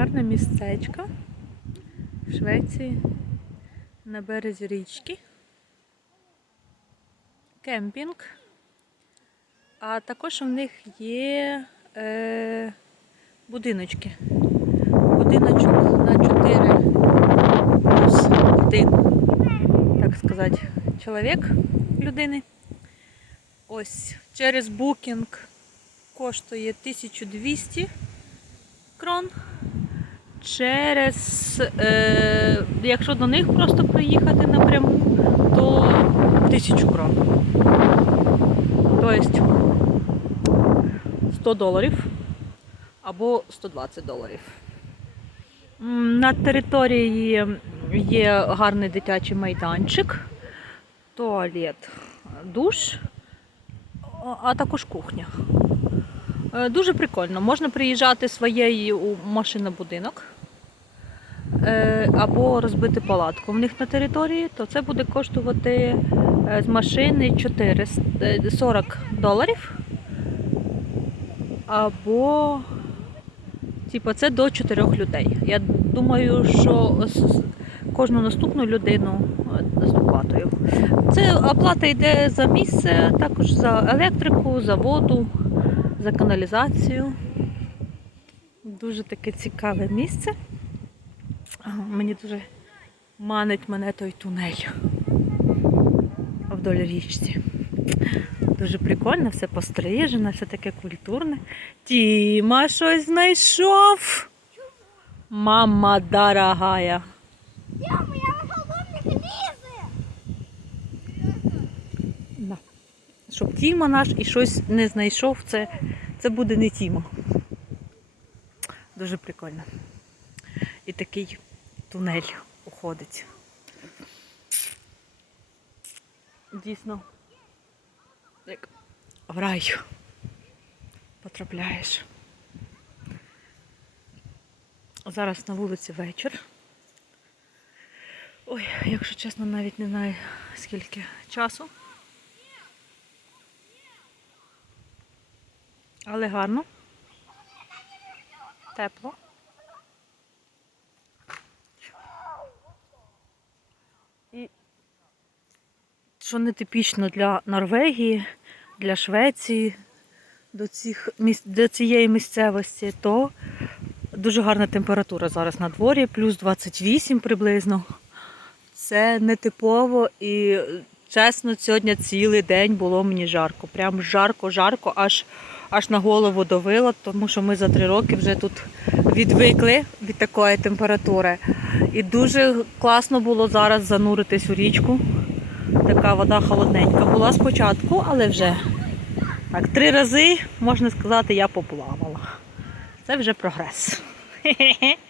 Гарне містечко в Швеції на березі річки. Кемпінг. А також у них є е, будиночки. Будиночок на 4 плюс 1, так сказати, чоловік людини. Ось через букінг коштує 1200 крон. Через, е, якщо до них просто приїхати напряму, то 1000 крон. Тобто 100 доларів або 120 доларів. На території є гарний дитячий майданчик, туалет, душ, а- також кухня. Е, Дуже прикольно. Можна приїжджати своєю у машинобудинок е, або розбити палатку в них на території, то це буде коштувати е, з машини 400, е, 40 доларів. Або типу, це до 4 людей. Я думаю, що кожну наступну людину е, з доплатою. Це оплата йде за місце, також за електрику, за воду за каналізацію. Дуже таке цікаве місце. Мені дуже манить мене той тунель вдоль річці. Дуже прикольно, все пострижено, все таке культурне. Тіма щось знайшов. Мама дорогая. Яма, я на холодних. Да. Щоб Тіма наш і щось не знайшов, це, це буде не Тіма. Дуже прикольно. І такий тунель уходить. Дійсно, як в рай потрапляєш. Зараз на вулиці вечір. Ой, якщо чесно, навіть не знаю скільки часу. Але гарно. Тепло. І що не типічно для Норвегії, для Швеції, до, цих, до цієї місцевості, то дуже гарна температура зараз на дворі, плюс 28 приблизно. Це нетипово і чесно, сьогодні цілий день було мені жарко. Прям жарко-жарко, аж, аж на голову довила, тому що ми за три роки вже тут відвикли від такої температури. І дуже класно було зараз зануритись у річку. Така вода холодненька була спочатку, але вже так, три рази, можна сказати, я поплавала. Це вже прогрес.